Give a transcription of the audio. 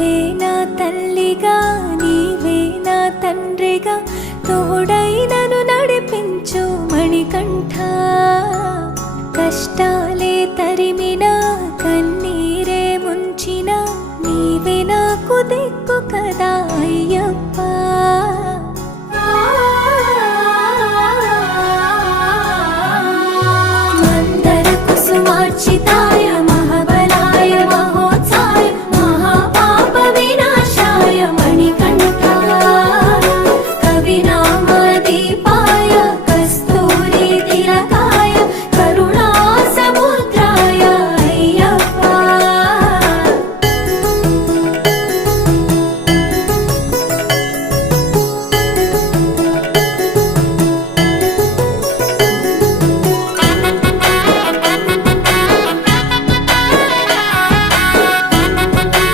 నీవే నా తల్లిగా నీవే నా తండ్రిగా తోడై నన్ను నడిపించు మణికంఠ. కష్టాలే తరిమినా కన్నీరే ముంచిన నీవే నాకు దిక్కు కదా అయ్యప్ప.